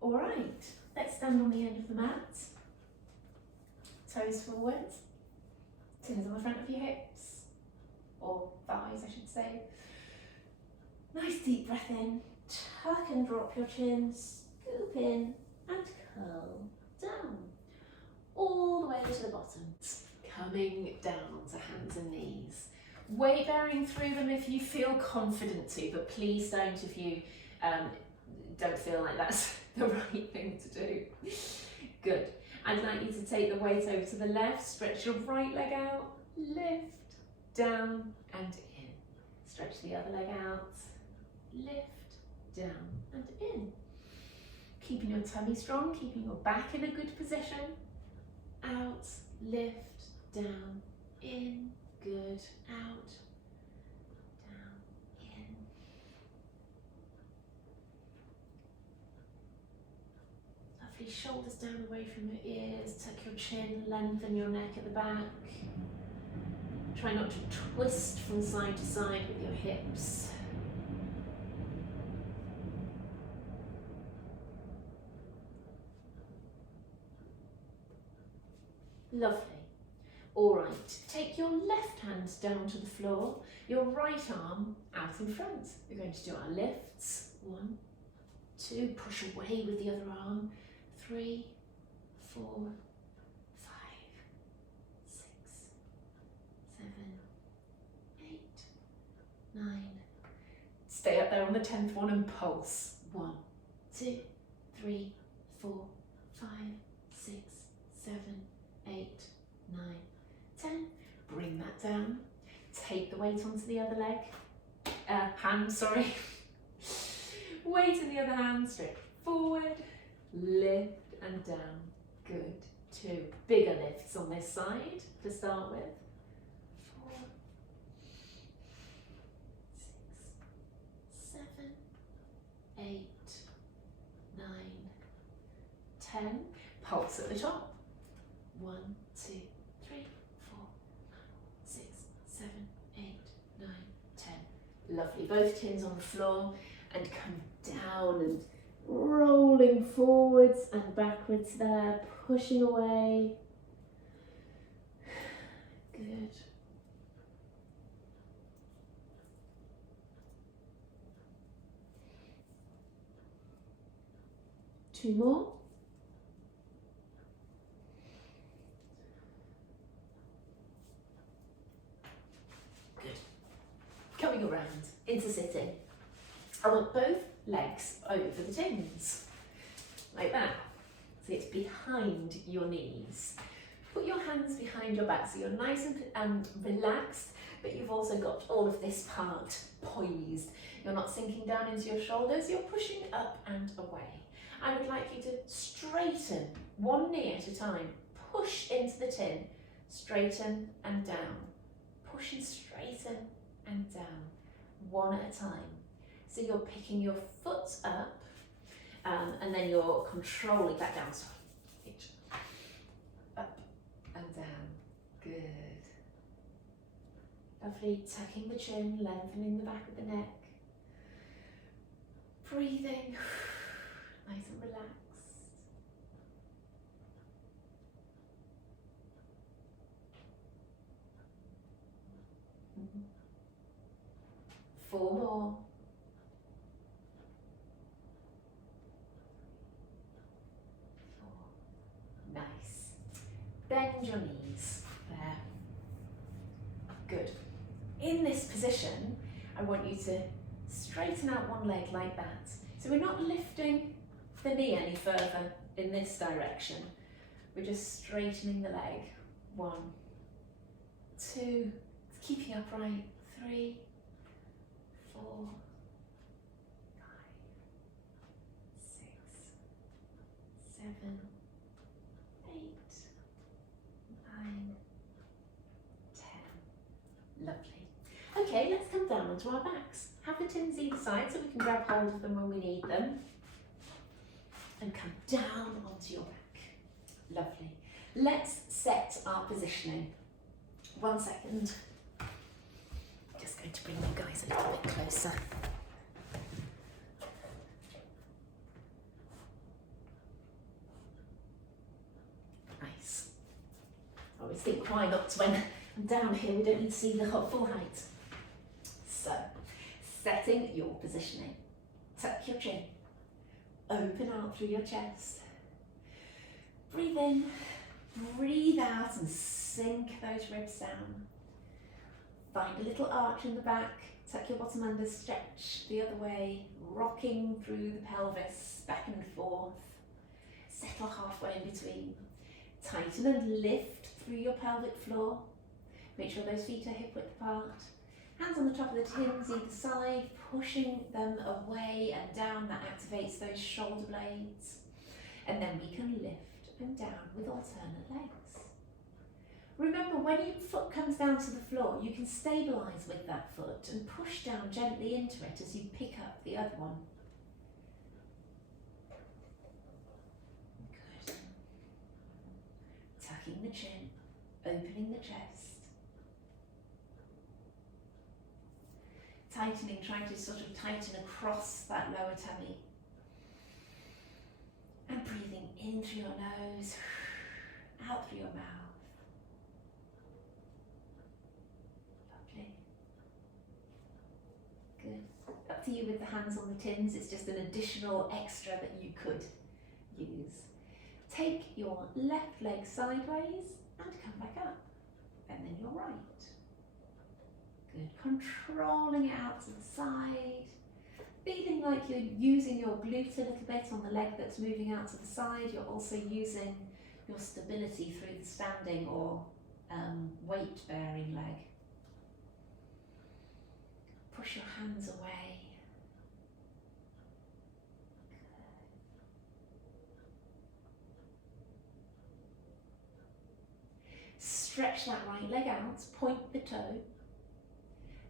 All right, let's stand on the end of the mat. Toes forwards. Tins on the front of your hips, or thighs I should say. Nice deep breath in, tuck and drop your chin, scoop in and curl down. All the way to the bottom. Coming down onto hands and knees. Weight bearing through them if you feel confident to, but please don't if you don't feel like that's the right thing to do. Good. I'd like you to take the weight over to the left, stretch your right leg out, lift, down and in. Stretch the other leg out, lift, down and in. Keeping your tummy strong, keeping your back in a good position. Out, lift, down, in, good, out, down, in. Lovely, shoulders down away from your ears, tuck your chin, lengthen your neck at the back. Try not to twist from side to side with your hips. Lovely. All right, take your left hand down to the floor, your right arm out in front. We're going to do our lifts. 1, 2, push away with the other arm. 3, 4, 5, 6, 7, 8, 9. Stay up there on the 10th one and pulse. 1, 2, 3, 4, 5, 6, 7, 8, 9, 10. Bring that down. Take the weight onto the other leg. Hand, sorry. Weight in the other hand. Stretch forward. Lift and down. Good. 2. Bigger lifts on this side to start with. 4, 6, 7, 8, 9, 10. Pulse at the top. 1, 2, 3, 4, 6, 7, 8, 9, 10. Lovely. Both chins on the floor and come down and rolling forwards and backwards there, pushing away. Good. Two more. Coming around into sitting. I want both legs over the tins, like that. So it's behind your knees. Put your hands behind your back so you're nice and relaxed, but you've also got all of this part poised. You're not sinking down into your shoulders, you're pushing up and away. I would like you to straighten one knee at a time. Push into the tin, straighten and down. Push and straighten and down, one at a time. So you're picking your foot up and then you're controlling that down. So up and down. Good. Lovely. Tucking the chin, lengthening the back of the neck. Breathing. Nice and relaxed. Mm-hmm. 4 more. 4. Nice. Bend your knees. There. Good. In this position, I want you to straighten out one leg like that. So we're not lifting the knee any further in this direction. We're just straightening the leg. 1, 2, keeping upright. 3, 4, 5, 6, 7, 8, 9, 10. Lovely. Okay, let's come down onto our backs. Have the tins either side so we can grab hold of them when we need them. And come down onto your back. Lovely. Let's set our positioning. 1 second. Just going to bring you guys a little bit closer. always think, why not when I'm down here, we don't need to see the full height. So, setting your positioning. Tuck your chin. Open out through your chest. Breathe in, breathe out and sink those ribs down. Find a little arch in the back, tuck your bottom under, stretch the other way, rocking through the pelvis, back and forth. Settle halfway in between. Tighten and lift through your pelvic floor. Make sure those feet are hip width apart. Hands on the top of the tins either side, pushing them away and down. That activates those shoulder blades. And then we can lift and down with alternate legs. Remember, when your foot comes down to the floor, you can stabilise with that foot and push down gently into it as you pick up the other one. Good. Tucking the chin, opening the chest. Tightening, trying to sort of tighten across that lower tummy. And breathing in through your nose, out through your mouth. Lovely. Good. Up to you with the hands on the tins. It's just an additional extra that you could use. Take your left leg sideways and come back up. And then your right. Good. Controlling it out to the side. Feeling like you're using your glute a little bit on the leg that's moving out to the side. You're also using your stability through the standing or weight bearing leg. Push your hands away. Stretch that right leg out, point the toe.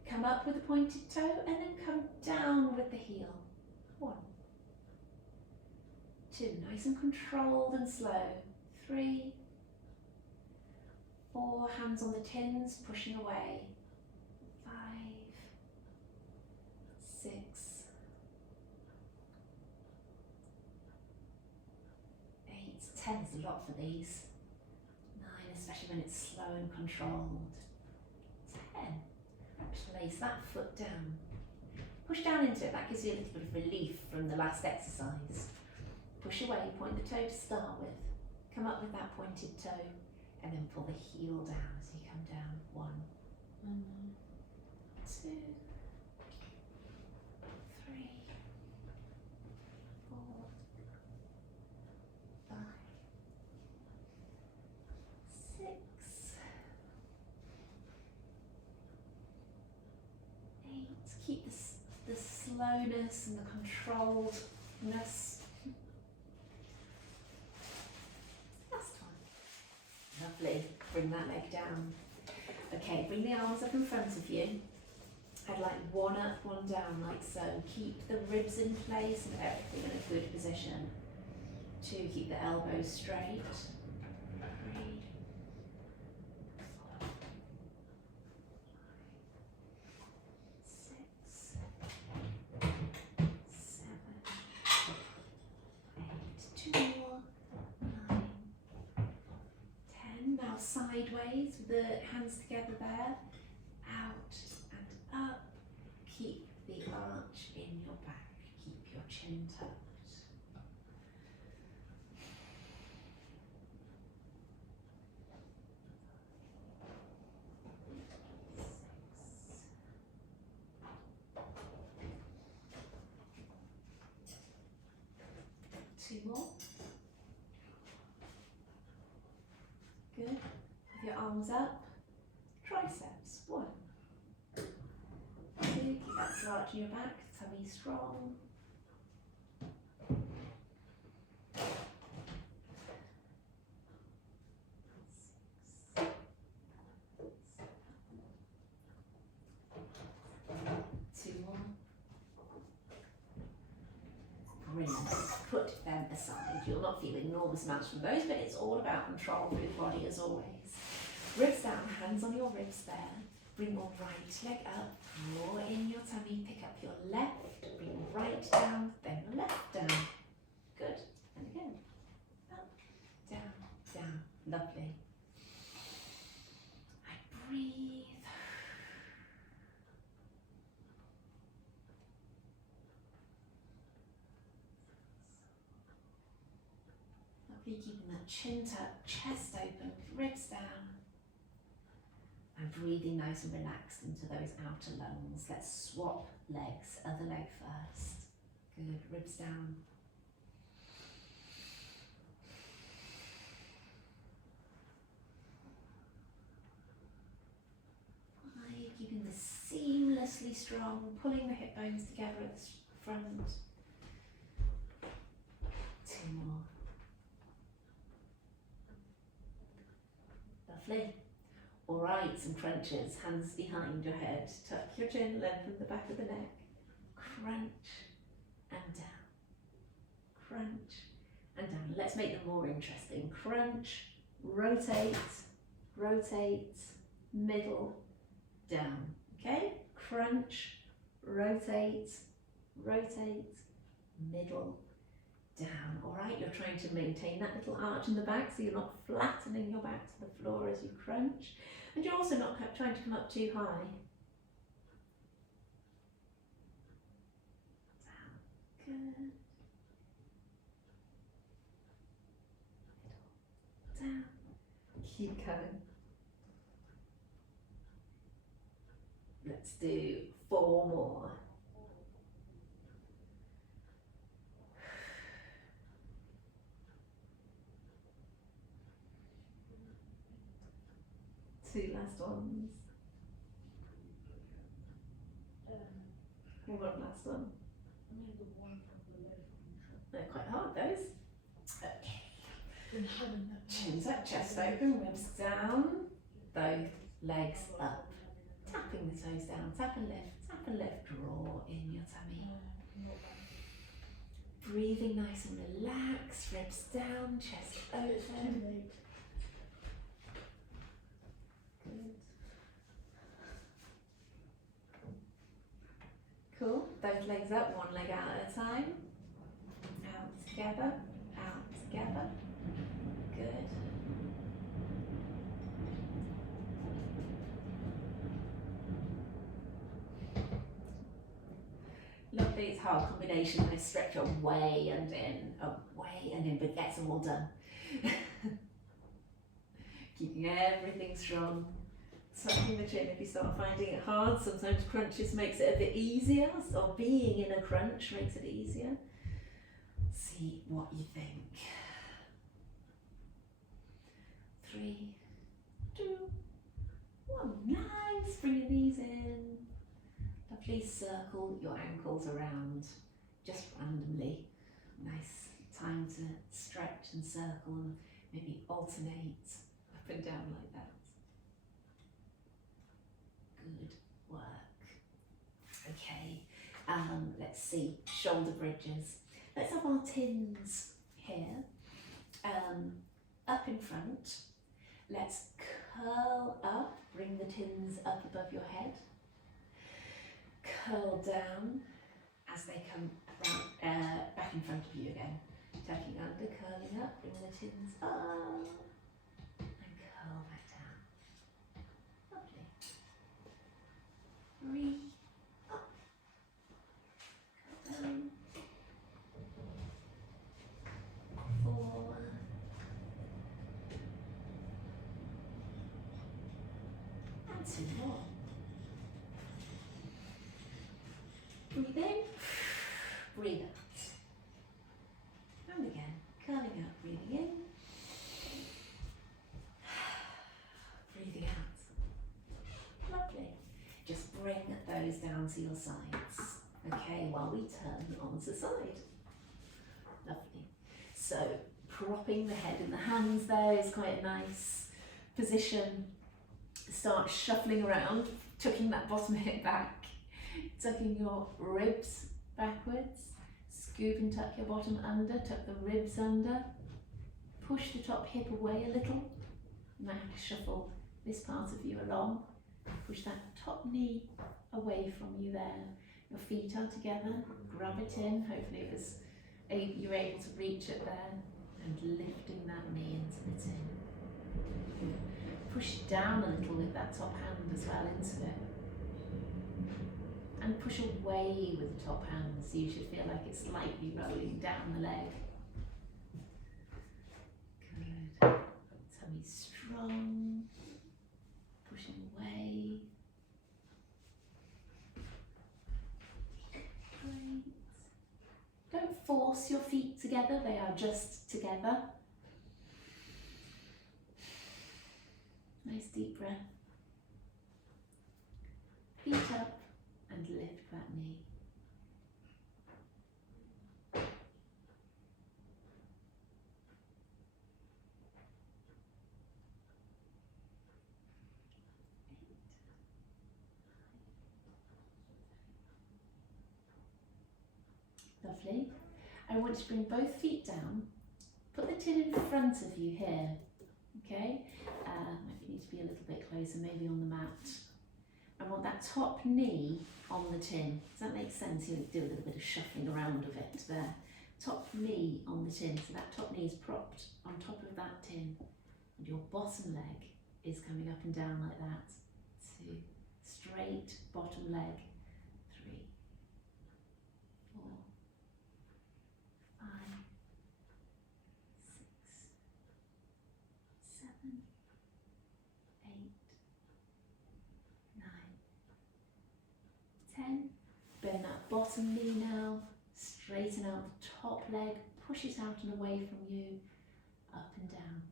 Come up with a pointed toe and then come down with the heel. 1, 2, nice and controlled and slow. 3, 4, hands on the tins, pushing away. 5, 6, 8, 10 is a lot for these. 9, especially when it's slow and controlled. 10. Place that foot down. Push down into it. That gives you a little bit of relief from the last exercise. Push away, point the toe to start with. Come up with that pointed toe and then pull the heel down as you come down. 1, 2, 3, 4, 5, 6, 8. Keep the slowness and the controlledness. Last one. Lovely. Bring that leg down. Okay, bring the arms up in front of you. I'd like one up, one down, like so. Keep the ribs in place and everything in a good position. 2, keep the elbows straight. 3, 4, 6, 7, 8, 2 more, 9, 10. Now sideways with the hands together there. Out and up. Keep the arch in your back. Keep your chin tucked. 2 more. Good. Have your arms up. Triceps. 1, 2. Keep that arch in your back. Tummy strong. 6, 2 more. Brilliant. Put them aside. You'll not feel enormous amounts from those, but it's all about control through the body as always. Ribs down, hands on your ribs there. Bring your right leg up, draw in your tummy, pick up your left, bring your right down, then your left down. Good. And again. Up, down, down. Lovely. Be keeping that chin tucked, chest open, ribs down. And breathing nice and relaxed into those outer lungs. Let's swap legs, other leg first. Good, ribs down. Keeping this seamlessly strong, pulling the hip bones together at the front. 2 more. Lovely. All right, some crunches, hands behind your head. Tuck your chin, lengthen the back of the neck. Crunch and down. Crunch and down. Let's make them more interesting. Crunch, rotate, rotate, middle, down. Okay? Crunch, rotate, rotate, middle, down. All right, you're trying to maintain that little arch in the back so you're not flattening your back to the floor as you crunch. And you're also not trying to come up too high. Down. Good. Down. Keep going. Let's do 4 more. Two last ones. One last one. They're quite hard, those. Okay. Chins up, chest open, ribs down, both legs up. Tapping the toes down, tap and lift, draw in your tummy. Breathing nice and relaxed, ribs down, chest open. Good. Cool, both legs up, one leg out at a time. Out together, out together. Good. Lovely, it's a hard combination. I stretch away and in, but gets them all done. Keeping everything strong. Tucking the chin if you start finding it hard. Sometimes crunches makes it a bit easier, or being in a crunch makes it easier. See what you think. 3, 2, 1. Nice, bring your knees in. Lovely, circle your ankles around, just randomly. Nice time to stretch and circle and maybe alternate up and down like that. Good work. Okay, let's see, shoulder bridges. Let's have our tins here, up in front. Let's curl up, bring the tins up above your head. Curl down as they come round, back in front of you again. Tucking under, curling up, bring the tins up and curl back down. Lovely. 3, up, curl down. 4, and 2 more. Breathe in, breathe out. And again, curling up, breathing in, breathing out. Lovely. Just bring those down to your sides. Okay, while we turn onto the side. Lovely. So, propping the head in the hands there is quite a nice position. Start shuffling around, tucking that bottom hip back. Tucking your ribs backwards, scoop and tuck your bottom under, tuck the ribs under, push the top hip away a little. You might have to shuffle this part of you along, push that top knee away from you there. Your feet are together, grab it in, hopefully you're able to reach it there, and lifting that knee into the tin. Push down a little with that top hand as well into it. And push away with the top hand, so you should feel like it's slightly rolling down the leg. tummy strong, pushing away. Great. Don't force your feet together, they are just together. Nice deep breath. Feet up and lift that knee. Lovely. I want you to bring both feet down. Put the tin in front of you here. Okay? Maybe you need to be a little bit closer, maybe on the mat. I want that top knee on the tin. Does that make sense? You do a little bit of shuffling around of it there. Top knee on the tin. So that top knee is propped on top of that tin. And your bottom leg is coming up and down like that. 2. Straight bottom leg. 3, 4, 5, 6, 7, 8, 9, 10. Bend that bottom knee now. Straighten out the top leg. Push it out and away from you. Up and down.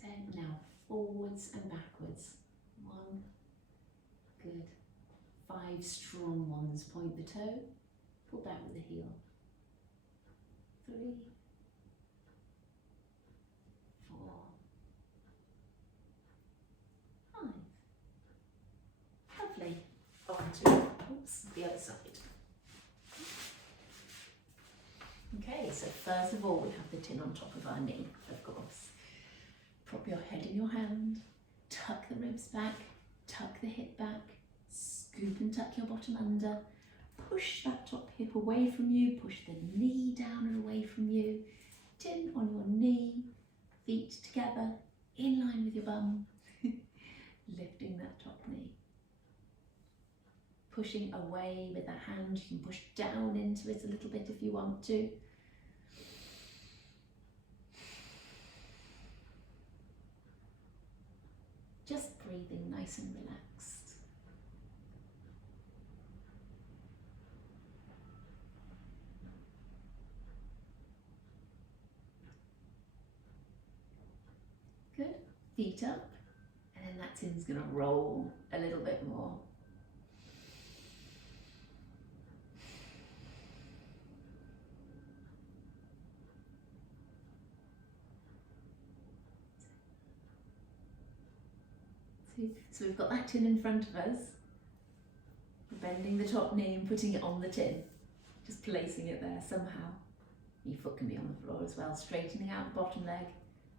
10. Now forwards and backwards. 1. Good. 5 strong ones. Point the toe. Pull back with the heel. 3, 4, 5. Lovely. On to the other side. Okay, so first of all we have the tin on top of our knee, of course. Prop your head in your hand, tuck the ribs back, tuck the hip back, scoop and tuck your bottom under, push that top hip away from you, push the knee down and away from you, tin on your knee, feet together, in line with your bum, lifting that top knee. Pushing away with that hand, you can push down into it a little bit if you want to. Just breathing nice and relaxed. Good. Feet up, and then that tin's going to roll a little bit more. So we've got that tin in front of us. We're bending the top knee and putting it on the tin. Just placing it there somehow. Your foot can be on the floor as well. Straightening out the bottom leg,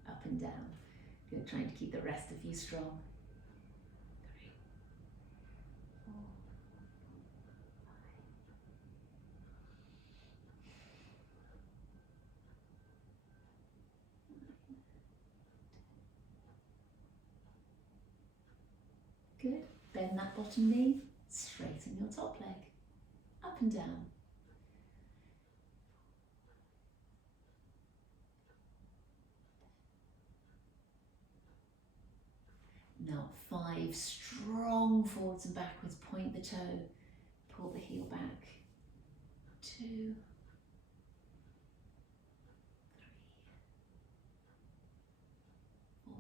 up and down. Good, trying to keep the rest of you strong. 3, 4, 5. Good. Bend that bottom knee, straighten your top leg, up and down. Now 5 strong forwards and backwards, point the toe, pull the heel back. 2, 3, 4,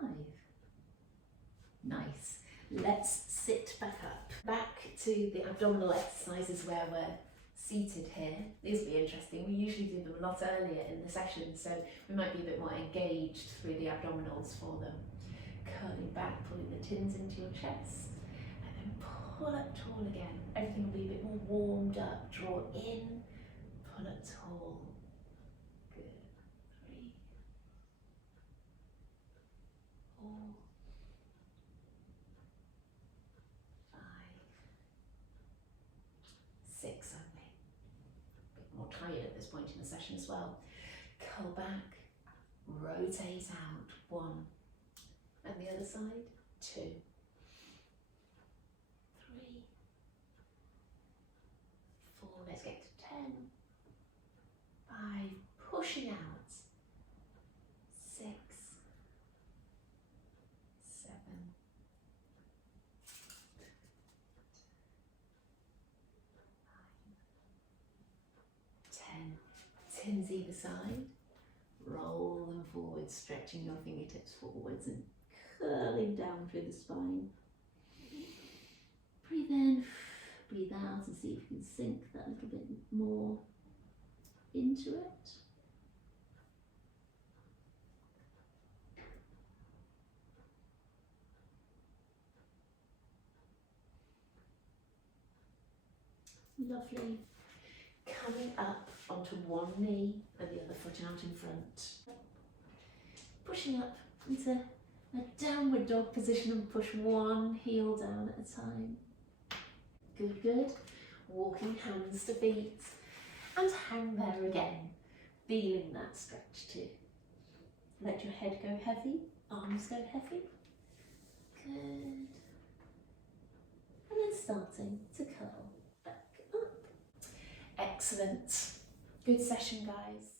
5. Nice. Let's sit back up. Back to the abdominal exercises where we're seated here. These will be interesting. We usually do them a lot earlier in the session, so we might be a bit more engaged through the abdominals for them. Curling back, pulling the tins into your chest, and then pull up tall again. Everything will be a bit more warmed up. Draw in, pull up tall. Good. 3, 4, 5, 6 only. A bit more tired at this point in the session as well. Curl back, rotate out. 1, And the other side, 2, 3, 4, let's get to 10, 5, pushing out, 6, 7, 10, 10's either side, roll them forward, stretching your fingertips forwards and curling down through the spine. Breathe in, breathe out, and see if you can sink that little bit more into it. Lovely. Coming up onto one knee and the other foot out in front. Pushing up into a downward dog position and push one heel down at a time. Good, good. Walking hands to feet and hang there again, feeling that stretch too. Let your head go heavy, arms go heavy. Good. And then starting to curl back up. Excellent. Good session, guys.